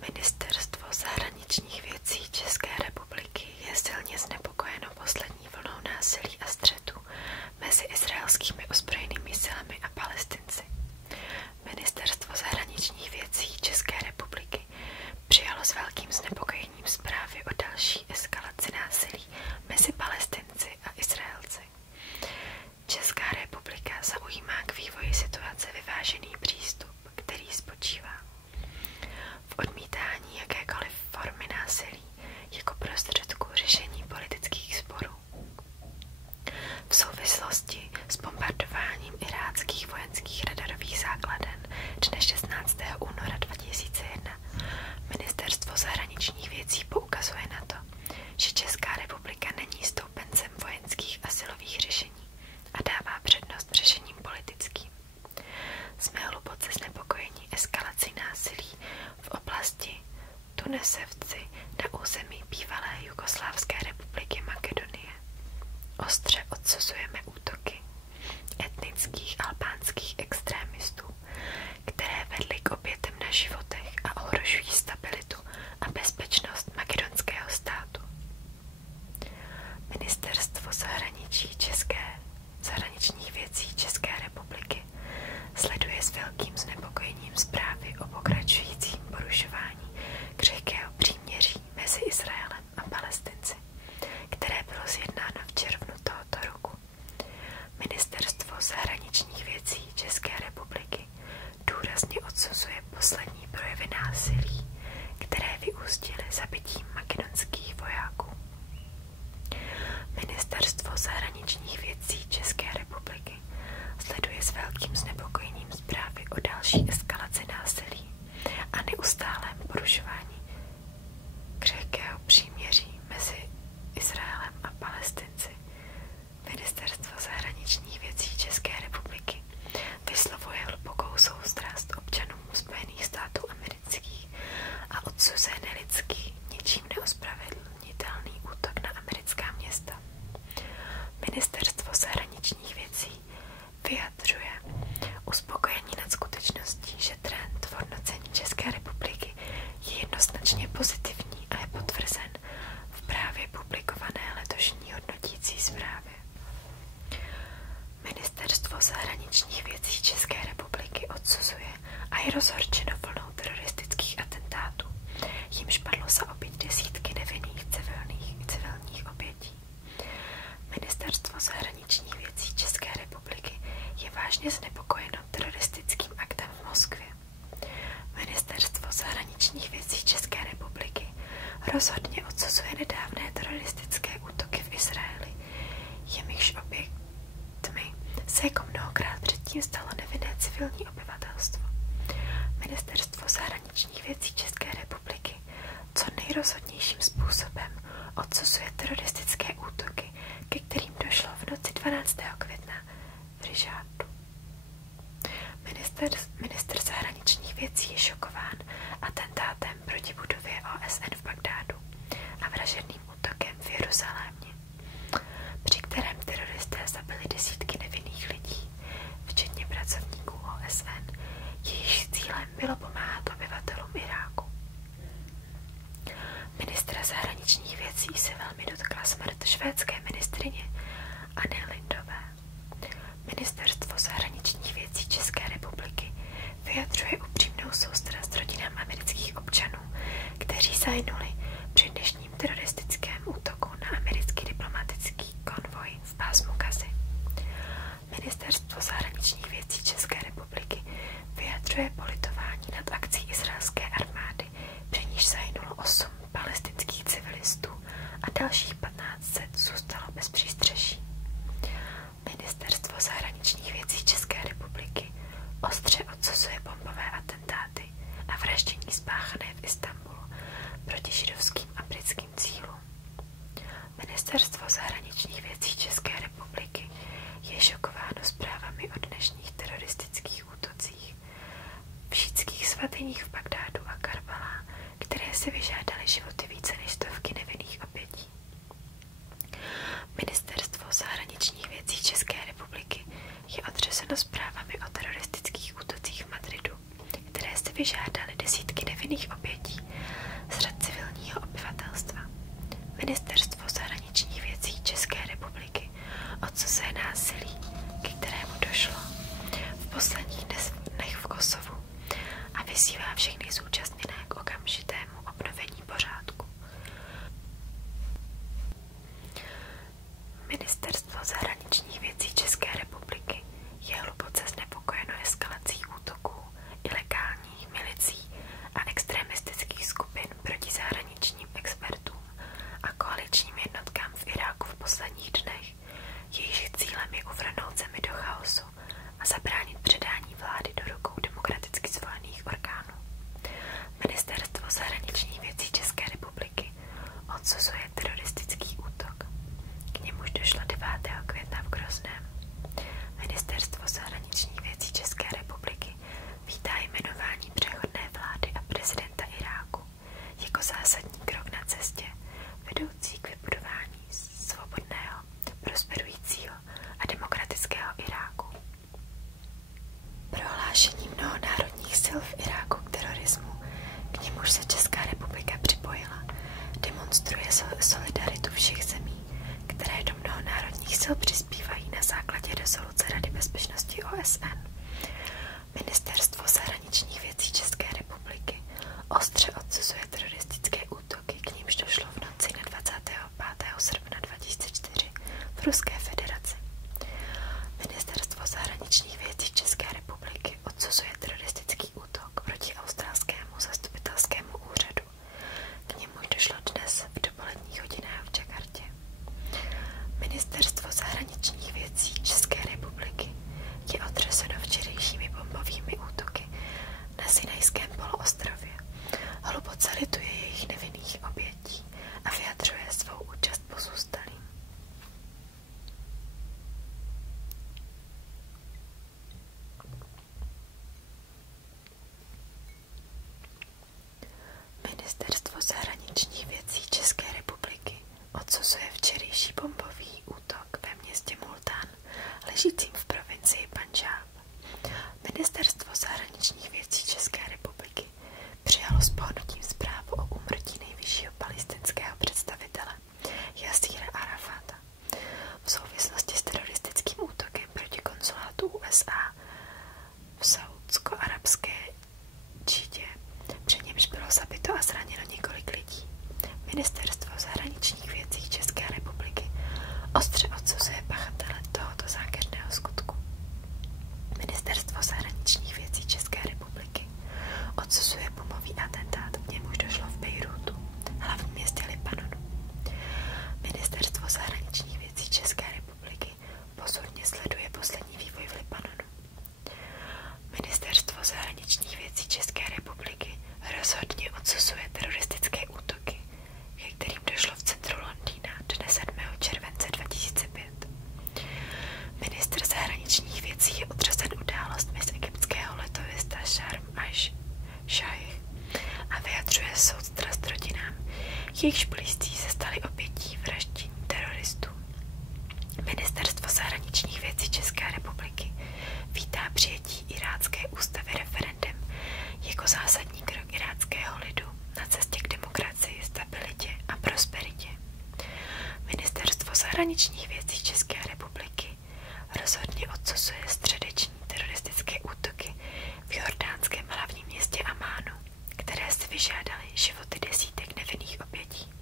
Ministerstvo zahraničních věcí České republiky je silně znepokojeno poslední vlnou násilí a střetů mezi izraelskými ozbrojenými silami a Palestinci. Ministerstvo zahraničních věcí České republiky přijalo s velkým znepokojením zprávy o další eskalaci násilí mezi Palestinci a Izraelci. Česká republika zaujímá k vývoji situace vyvážený přístup, který spočívá v odmítání jakékoliv formy násilí jako prostředku řešení politických sporů. V souvislosti s bombardováním iráckých vojenských radarových základen dne 16. února 2001 Ministerstvo zahraničních věcí poukazuje na to, že Česká republika není stoupencem vojenských a silových řešení a dává přednost řešením politickým. Jsme hluboce znepokojeni eskalací násilí v oblasti Tunesevci na území bývalé Jugoslávské republiky Makedonie. Ostře odsuzujeme útoky etnických albánských extrémistů, které vedly k obětem na životech a ohrožují stabilitu a bezpečnost makedonského státu. Ministerstvo zahraničních věcí České republiky sleduje s velkým znepokojením zprávy o pokračujícím porušování křehkého příměří mezi Izraelem a Palestinci, které bylo zjednáno v červnu tohoto roku. Ministerstvo zahraničních věcí České republiky důrazně odsuzuje poslední projevy násilí, které vyústily zabitím makedonských vojáků. Ministerstvo zahraničních věcí České republiky sleduje s velkým znepokojením zprávy o další eskalaci násilí a neustálém porušování křehkého příměří mezi Izraelem a Palestinci. Ministerstvo zahraničních věcí České republiky vyslovuje hlubokou soustrast občanům Spojených států amerických a odsuzuje nelidský, ničím neospravedlnitelný útok na americká města. Ministerstvo zahraničních věcí vyjadřuje uspokojení nad skutečností, že trend v hodnocení České republiky je jednoznačně pozitivní a je potvrzen v právě publikované letošní hodnotící zprávě. Ministerstvo zahraničních věcí České republiky odsuzuje a je rozhorčeno vlnou teroristických atentátů, jimž padlo za oběť desítky nevinných civilních obětí. Ministerstvo zahraničních věcí České republiky je vážně znepokojeno teroristickým aktem v Moskvě. Ministerstvo zahraničních věcí České republiky rozhodně odsuzuje nedávné teroristické útoky v Izraeli, jimichž oběťmi se jako mnohokrát předtím stalo nevinné civilní obyvatelstvo. Ministerstvo zahraničních věcí České republiky co nejrozhodnějším způsobem odsuzuje teroristické útoky, ke kterým došlo v noci 12. května v Rižátu. Ministr zahraničních věcí je šokován atentátem proti budově OSN v Bagdádu a vražedným útokem v Jeruzalémě, při kterém teroristé zabili desítky nevinných lidí, včetně pracovníků OSN, jejichž cílem bylo pomáhat obyvatelům Iráku. Ministra zahraničních věcí se velmi dotkla smrt švédské ministryně Anny Lindové. Ministerstvo zahraničních věcí České republiky vyjadřuje upřímnou soustrast rodinám amerických občanů, kteří zahynuli při dnešním teroristickém útoku na americký diplomatický konvoj v pásmu Gazy. Ministerstvo zahraničních věcí České republiky vyjadřuje politování nad akcí izraelské armády, při níž zahynulo 8 palestinských civilistů a dalších 1500 zůstalo bez přístřeší. Ministerstvo zahraničních věcí České republiky ostře odsuzuje bombové atentáty a vraždění spáchané v Istanbulu proti židovským a britským cílům. Ministerstvo zahraničních věcí České republiky je šokováno zprávami o dnešních teroristických útocích v šítských svatyních v Bagdádu a Karbala, které si vyžádaly životy více než stovky nevinných obětí. Ministerstvo zahraničních věcí České republiky je otřeseno zprávami o teroristických útocích v Madridu, které si vyžádaly desítky nevinných obětí Ministerstvo zahraničních věcí České republiky je hluboce znepokojeno eskalací útoků ilegálních milicí a extremistických skupin proti zahraničním expertům a koaličním jednotkám v Iráku v posledních dnech. Jejich cílem je uvrhnout zemi do chaosu a zabránit předání vlády do rukou demokraticky zvolených orgánů. Ministerstvo zahraničních věcí České republiky odsuzuje teroristický útok, k němuž došlo 9. května v Grozném. Ministerstvo zahraničních věcí České republiky vítá jmenování přechodné vlády a prezidenta Iráku jako zásadní krok na cestě vedoucí k vybudování svobodného, prosperujícího a demokratického Iráku. Prohlášení mnohonárodních sil v Iráku k terorismu, k němuž se Česká republika připojila, demonstruje solidaritu všech zemí, které do mnohonárodních sil přispívají na základě rezoluce Rady bezpečnosti OSN. Ministerstvo zahraničních věcí České republiky ostře odsuzuje teroristické útoky, k nímž došlo v noci na 25. srpna 2004 v Ruské federaci. Ministerstvo zahraničních věcí České republiky odsuzuje teroristický útok proti australskému zastupitelskému úřadu, k němuž došlo dnes v dopoledních hodinách v Jakartě. Ministerstvo zahraničních věcí České republiky je otřeseno včerejšími bombovými útoky na Sinajském poloostrově. Hluboce lituje jejich nevinných obětí a vyjadřuje svou účast pozůstalým. Ministerstvo zahraničních věcí České republiky odsuzuje včerejší bombový útok ve městě Multán, ležícím v provincii Pandžáb. Ministerstvo zahraničních věcí České republiky přijalo s pohnutím zprávu o úmrtí nejvyššího palestinského představitele Jasíra Arafata v souvislosti s teroristickým útokem proti konzulátu USA v saúdsko-arabské Džidě, při němž bylo zabito a zraněno několik lidí. Ministerstvo zahraničních věcí České republiky ostře odsuzuje pachatele tohoto zákeřného skutku. Ministerstvo zahraničních věcí České republiky odsuzuje bombový atentát, k němuž došlo v Bejrútu, hlavním městě Libanonu. Ministerstvo zahraničních věcí České republiky pozorně sleduje poslední vývoj v Libanonu. Ministerstvo zahraničních věcí České republiky rozhodně odsuzuje teroristické útoky, ke kterým došlo v centru Londýna dne 7. července 2005. Ministr zahraničních věcí je otřesen událostmi z egyptského letoviska Sharm el-Sheikh a vyjadřuje soustrast rodinám, jejichž blízcí se stali obětí vraždění teroristů. Ministerstvo zahraničních věcí České republiky vítá přijetí irácké ústavy referendem jako zásadní krok iráckého lidu na cestě k demokracii, stabilitě a prosperitě. Ministerstvo zahraničních věcí České republiky rozhodně odsuzuje středeční teroristické útoky v jordánském hlavním městě Amánu, které si vyžádaly životy desítek nevinných obětí.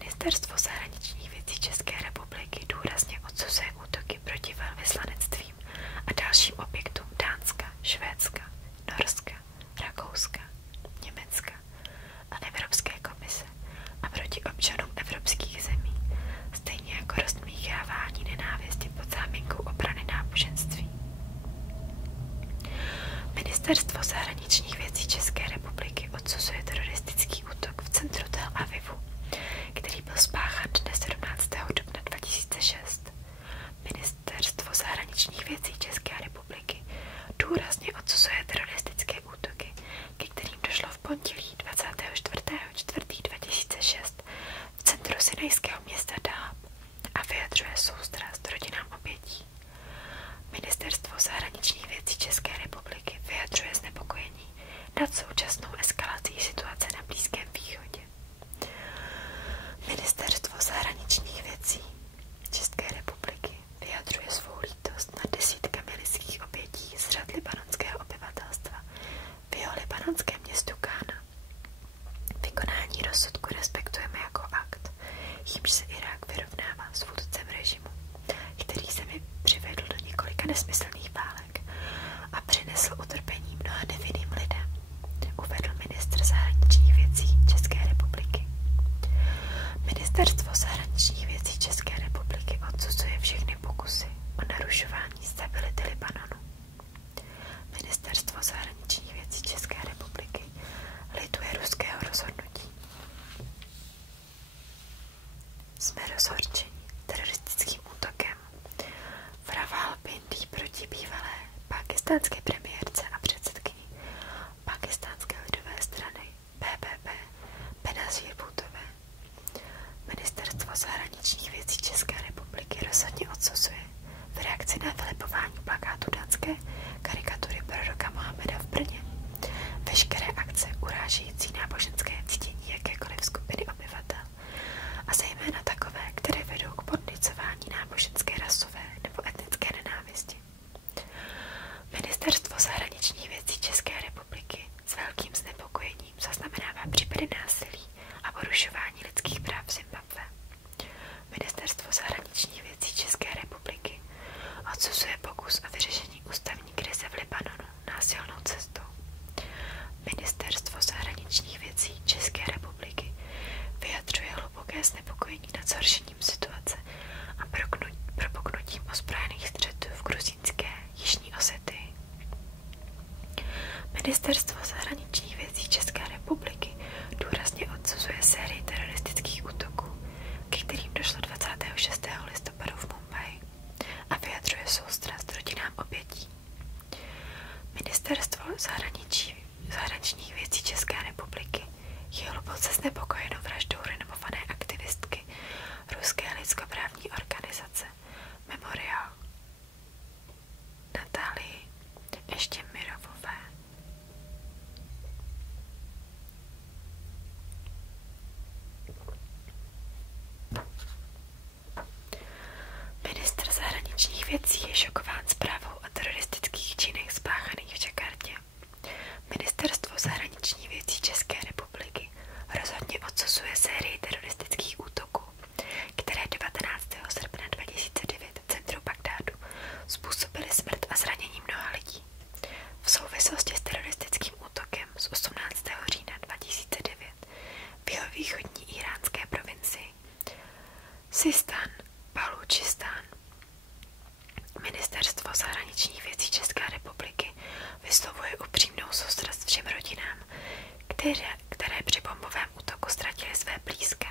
Ministerstvo zahraničních věcí České republiky důrazně odsuzuje útoky proti velvyslanectvím a dalším objektům Dánska, Švédska, Norska, Rakouska, Německa a Evropské komise a proti občanům evropských zemí, stejně jako rozmíchávání nenávisti pod záminkou obrany náboženství. Ministerstvo zahraničních věcí České republiky odsuzuje teroristický útok v centru Tel Avivu, který byl spáchán dne 17. dubna 2006. Ministerstvo zahraničních věcí České republiky důrazně odsuzuje teroristické útoky, ke kterým došlo v pondělí 24.4.2006 v centru sinajského města Dahab a vyjadřuje soustrast rodinám obětí. Ministerstvo zahraničních věcí České republiky vyjadřuje znepokojení nesmyslných válek a přinesl utrpení mnoha nevinným lidem, uvedl ministr zahraničních věcí České republiky. Ministerstvo zahraničních věcí České republiky odsuzuje všechny pokusy o narušování stability Libanonu. Ministerstvo zahraničních věcí České republiky lituje ruského rozhodnutí. Jsme rozhorčeni teroristickým útokem v Rawalpindi proti bývalé pákistánské premiérce a předsedkyni Pákistánské lidové strany PPP Benazir Bhutové. Ministerstvo zahraničních věcí České republiky rozhodně odsuzuje v reakci na vylepování plakátu dánské karikatury proroka Mohameda v Brně veškeré akce urážející náboženské cítění jakékoliv skupiny obyvatel a zejména takové, které vedou k podněcování náboženské, rasové nebo etnické nenávisti. Ministerstvo zahraničních věcí České republiky s velkým znepokojením zaznamenává případy násilí a porušování lidských práv v Zimbabwe. Ministerstvo zahraničních věcí České republiky odsuzuje pokus o vyřešení ústavní krize v Libanonu násilnou cestou. Ministerstvo zahraničních věcí České republiky vyjadřuje hluboké znepokojení nad zhoršením situace a propuknutím ozbrojených střetů v gruzínské Jižní Osetii. Ministerstvo zahraničních věcí České republiky důrazně odsuzuje sérii teroristických útoků, ke kterým došlo 26. listopadu v Mumbai a vyjadřuje soustrast rodinám obětí. Ministerstvo zahraničních věcí České republiky je hluboce znepokojeno vraždou renomované aktivistky ruské lidskoprávní organizace Memorial Natálii Eštěmirovové. Ministr zahraničních věcí je šokován zprávou o teroristických činech spáchaných v Jakartě. Ministerstvo zahraničních věcí České republiky rozhodně odsuzuje sérii teroristických útoků, které 19. srpna 2009 v centru Bagdádu způsobily smrt a zranění mnoha lidí. V souvislosti s teroristickým útokem z 18. října 2009 v jihovýchodní iránské provincii Sistán Balúčistán Ministerstvo zahraničních věcí České republiky vyslovuje upřímnou soustrast všem rodinám, které při bombovém útoku ztratily své blízké.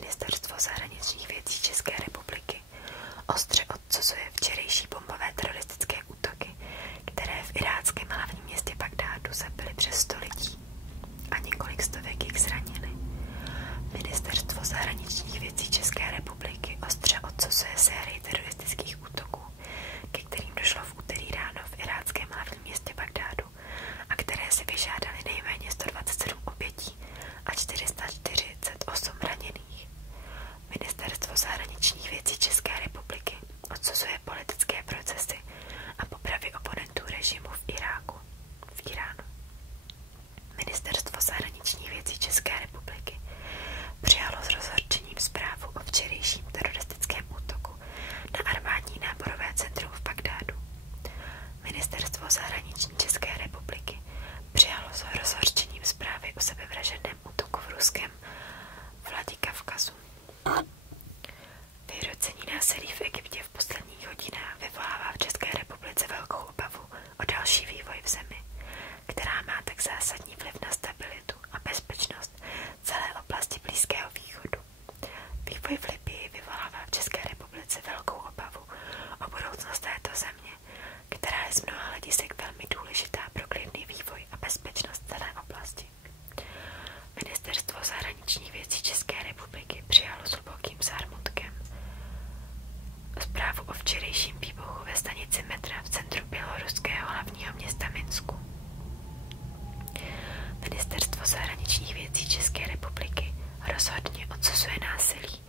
Ministerstvo zahraničních věcí České republiky ostře odsuzuje včerejší bombové teroristické útoky, které v iráckém hlavním městě Bagdádu zabily přes 100 lidí a několik stovek jich zranili. Ministerstvo zahraničních věcí České republiky ostře odsuzuje sérii teroristických útoků, ke kterým došlo v úterý ráno v iráckém hlavním městě Bagdádu a které si vyžádaly nejméně 127 obětí a 448 raněných. Ministerstvo zahraničních věcí České republiky odsuzuje politické procesy a popravy oponentů režimu v Iránu. Ministerstvo zahraničních věcí České republiky přijalo s rozhorčením zprávu o včerejším teroristickém útoku na armádní náborové centrum v Bagdádu. Ministerstvo zahraničí České republiky přijalo s rozhorčením zprávy o sebevražedném útoku v ruském Vladikavkazu. Vyhrocení násilí v Egyptě v posledních hodinách vyvolává v České republice velkou obavu o další vývoj v zemi, která má tak zásadní vliv na stabilitu a bezpečnost celé oblasti Blízkého východu. Vývoj v Libyi vyvolává v České republice velkou obavu o budoucnost této země, která je z mnoha hledisek velmi důležitá pro klidný vývoj a bezpečnost celé oblasti. Ministerstvo zahraničních věcí České republiky přijalo s hlubokým zármutkem zprávu o včerejším výbuchu ve stanici metra v centru běloruského hlavního města Minsku. Ministerstvo zahraničních věcí České republiky rozhodně odsuzuje násilí